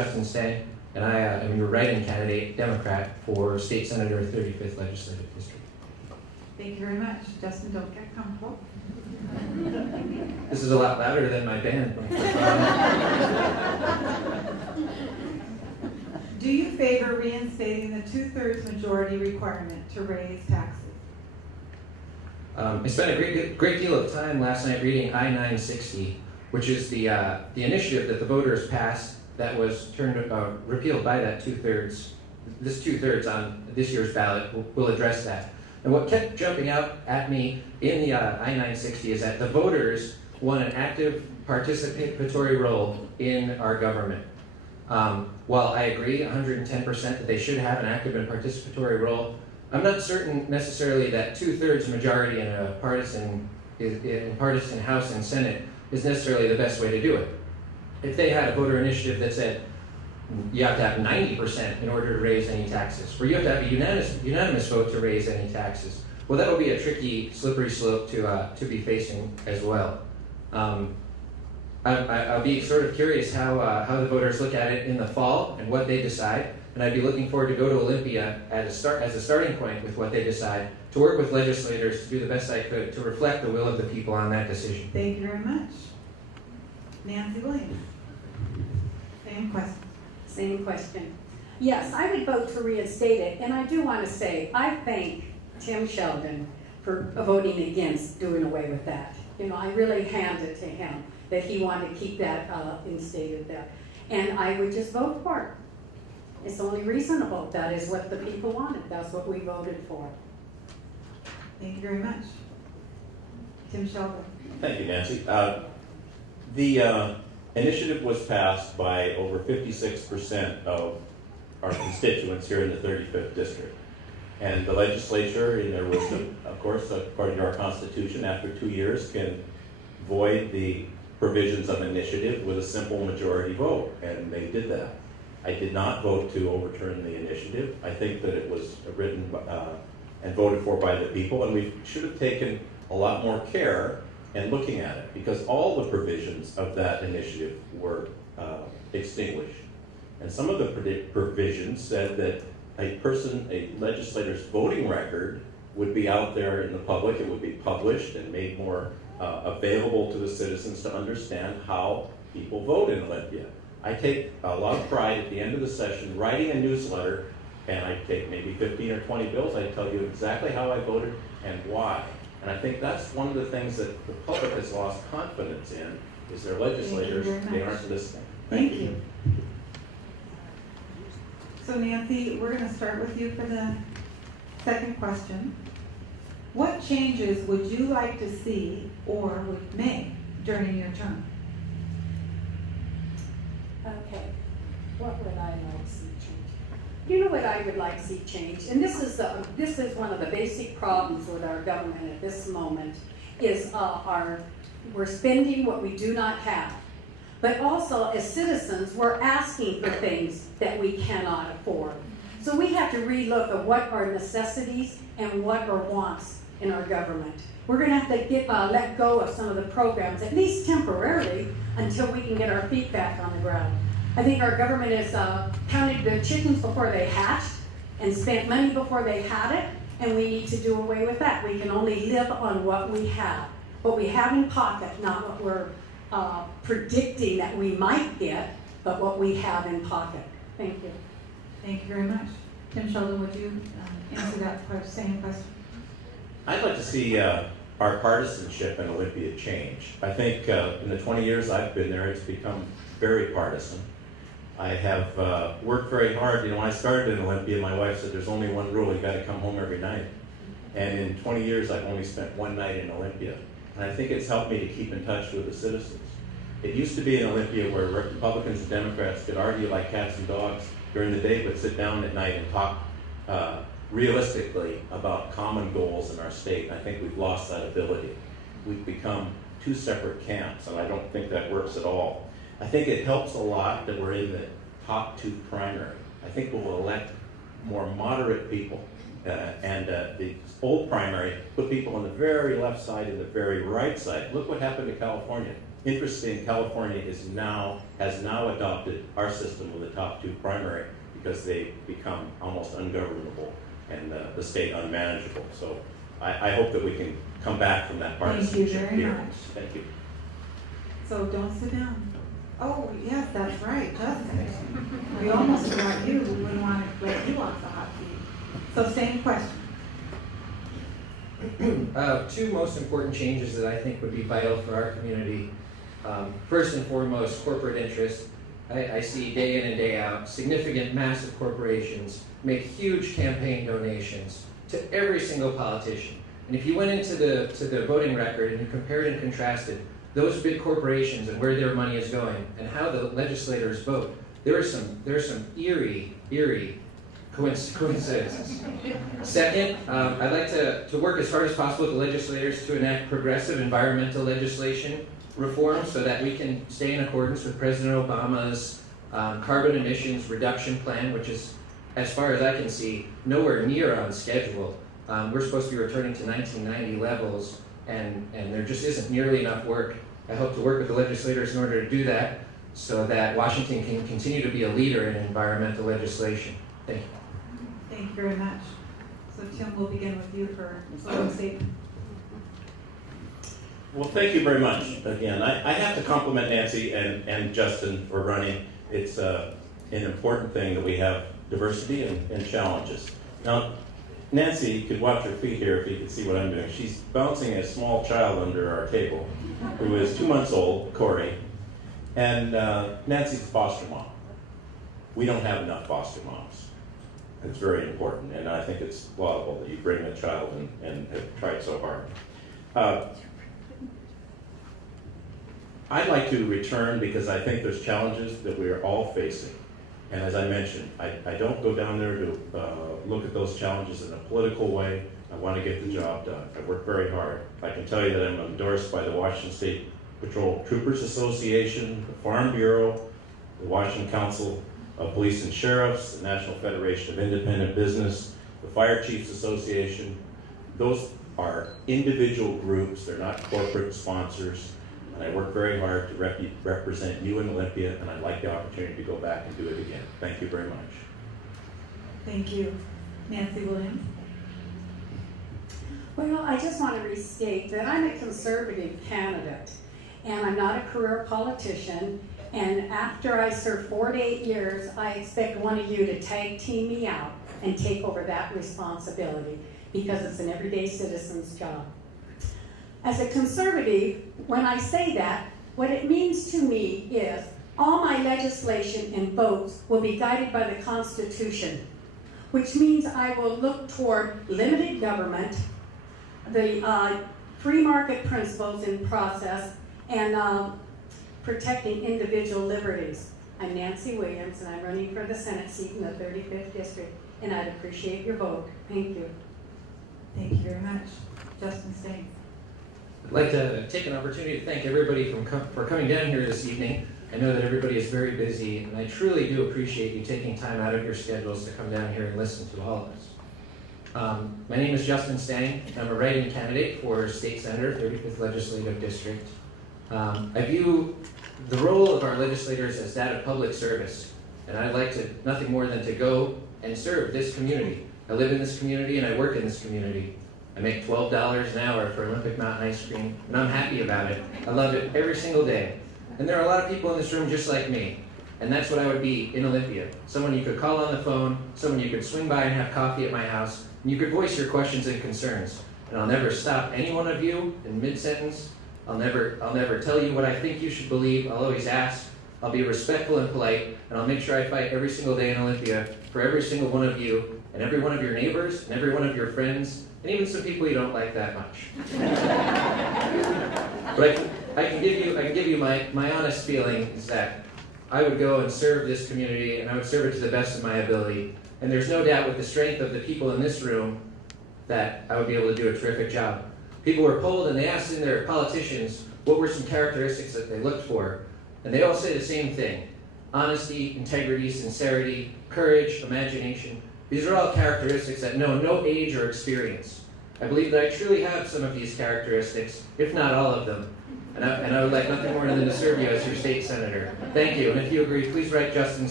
Justin Stang, and I am your write-in candidate, Democrat, for State Senator 35th Legislative District. Thank you very much. Justin, don't get comfortable. This is a lot louder than my band. Do you favor reinstating the 2/3 majority requirement to raise taxes? I spent a great deal of time last night reading I-960, which is the initiative that the voters passed that was repealed by that 2/3. This 2/3 on this year's ballot will address that. And what kept jumping out at me in the I-960 is that the voters want an active participatory role in our government. While I agree 110% that they should have an active and participatory role, I'm not certain necessarily that 2/3 majority in a partisan House and Senate is necessarily the best way to do it. If they had a voter initiative that said you have to have 90% in order to raise any taxes, or you have to have a unanimous vote to raise any taxes, well, that would be a tricky, slippery slope to be facing as well. I'll be sort of curious how the voters look at it in the fall and what they decide, and I'd be looking forward to go to Olympia as a starting point with what they decide, to work with legislators to do the best I could to reflect the will of the people on that decision. Thank you very much. Nancy Williams. Same question. Same question. Yes, I would vote to reinstate it, and I do want to say I thank Tim Sheldon for voting against doing away with that. You know, I really hand it to him that he wanted to keep that instated there. And I would just vote for it. It's only reasonable. That is what the people wanted. That's what we voted for. Thank you very much. Tim Sheldon. Thank you, Nancy. The initiative was passed by over 56% of our constituents here in the 35th District. And the legislature, in their wisdom, of course, according to our Constitution, after 2 years can void the provisions of initiative with a simple majority vote, and they did that. I did not vote to overturn the initiative. I think that it was written and voted for by the people, and we should have taken a lot more care in looking at it, because all the provisions of that initiative were extinguished. And some of the provisions said that a legislator's voting record would be out there in the public, it would be published and made more available to the citizens to understand how people vote in Olympia. I take a lot of pride at the end of the session writing a newsletter, and I take maybe 15 or 20 bills. I tell you exactly how I voted and why. And I think that's one of the things that the public has lost confidence in, is their legislators, they aren't listening. Thank you. So Nancy, we're going to start with you for the second question. What changes would you like to see or would make during your term? Okay. What would I like to see change? You know what I would like to see change, and this is one of the basic problems with our government at this moment, is we're spending what we do not have. But also, as citizens, we're asking for things that we cannot afford. So we have to relook at what are necessities and what are wants in our government. We're going to have to let go of some of the programs, at least temporarily, until we can get our feet back on the ground. I think our government has counted the chickens before they hatched and spent money before they had it, and we need to do away with that. We can only live on what we have in pocket, not what we're predicting that we might get, but what we have in pocket. Thank you. Thank you very much. Tim Sheldon, would you answer that same question? I'd like to see our partisanship in Olympia change. I think in the 20 years I've been there, it's become very partisan. I have worked very hard. You know, when I started in Olympia, my wife said there's only one rule, you got to come home every night. And in 20 years, I've only spent one night in Olympia. And I think it's helped me to keep in touch with the citizens. It used to be in Olympia where Republicans and Democrats could argue like cats and dogs during the day, but sit down at night and talk realistically about common goals in our state. And I think we've lost that ability. We've become two separate camps, and I don't think that works at all. I think it helps a lot that we're in the top two primary. I think we'll elect more moderate people. And the old primary put people on the very left side and the very right side. Look what happened to California. Interesting, California has now adopted our system with the top 2 primary because they become almost ungovernable and the state unmanageable. So I hope that we can come back from that partisanship here. Thank you very much. Thank you. So don't sit down. Oh, yes, that's right, Justin. We almost got you. We wouldn't want to let you off the hot seat. So same question. 2 most important changes that I think would be vital for our community. First and foremost, corporate interest. I see day in and day out significant, massive corporations make huge campaign donations to every single politician. And if you went into the voting record and you compared and contrasted those big corporations and where their money is going and how the legislators vote, there are some eerie coincidences. Second, I'd like to work as hard as possible with the legislators to enact progressive environmental legislation reform so that we can stay in accordance with President Obama's carbon emissions reduction plan, which is, as far as I can see, nowhere near on schedule. We're supposed to be returning to 1990 levels, and there just isn't nearly enough work. I hope to work with the legislators in order to do that so that Washington can continue to be a leader in environmental legislation. Thank you. Thank you very much. So Tim, we'll begin with you for closing statement. Well, thank you very much. Again, I have to compliment Nancy and Justin for running. It's an important thing that we have diversity and challenges. Now, Nancy could watch her feet here if you could see what I'm doing. She's bouncing a small child under our table who is 2 months old, Corey, and Nancy's a foster mom. We don't have enough foster moms. It's very important, and I think it's laudable that you bring a child and have tried so hard. I'd like to return because I think there's challenges that we are all facing. And as I mentioned, I don't go down there to look at those challenges in a political way. I want to get the job done. I work very hard. I can tell you that I'm endorsed by the Washington State Patrol Troopers Association, the Farm Bureau, the Washington Council of Police and Sheriffs, the National Federation of Independent Business, the Fire Chiefs Association. Those are individual groups. They're not corporate sponsors. And I work very hard to represent you in Olympia, and I'd like the opportunity to go back and do it again. Thank you very much. Thank you. Nancy Williams. Well, I just want to restate that I'm a conservative candidate, and I'm not a career politician. And after I serve 4 to 8 years, I expect one of you to tag team me out and take over that responsibility because it's an everyday citizen's job. As a conservative, when I say that, what it means to me is all my legislation and votes will be guided by the Constitution, which means I will look toward limited government, the free market principles in process, and protecting individual liberties. I'm Nancy Williams, and I'm running for the Senate seat in the 35th District, and I'd appreciate your vote. Thank you. Thank you very much. Justin Stang. I'd like to take an opportunity to thank everybody for coming down here this evening. I know that everybody is very busy, and I truly do appreciate you taking time out of your schedules to come down here and listen to all of us. My name is Justin Stang. I'm a write-in candidate for State Senator, 35th Legislative District. I view the role of our legislators as that of public service, and I'd like to nothing more than to go and serve this community. I live in this community and I work in this community. I make $12 an hour for Olympic Mountain ice cream, and I'm happy about it. I love it every single day. And there are a lot of people in this room just like me, and that's what I would be in Olympia. Someone you could call on the phone, someone you could swing by and have coffee at my house, and you could voice your questions and concerns. And I'll never stop any one of you in mid-sentence. I'll never tell you what I think you should believe. I'll always ask. I'll be respectful and polite, and I'll make sure I fight every single day in Olympia for every single one of you, and every one of your neighbors, and every one of your friends, and even some people you don't like that much. But I can give you my honest feeling is that I would go and serve this community, and I would serve it to the best of my ability. And there's no doubt with the strength of the people in this room that I would be able to do a terrific job. People were polled and they asked in their politicians what were some characteristics that they looked for. And they all say the same thing: honesty, integrity, sincerity, courage, imagination. These are all characteristics that know no age or experience. I believe that I truly have some of these characteristics, if not all of them. And I would like nothing more than to serve you as your state senator. Thank you, and if you agree, please write Justin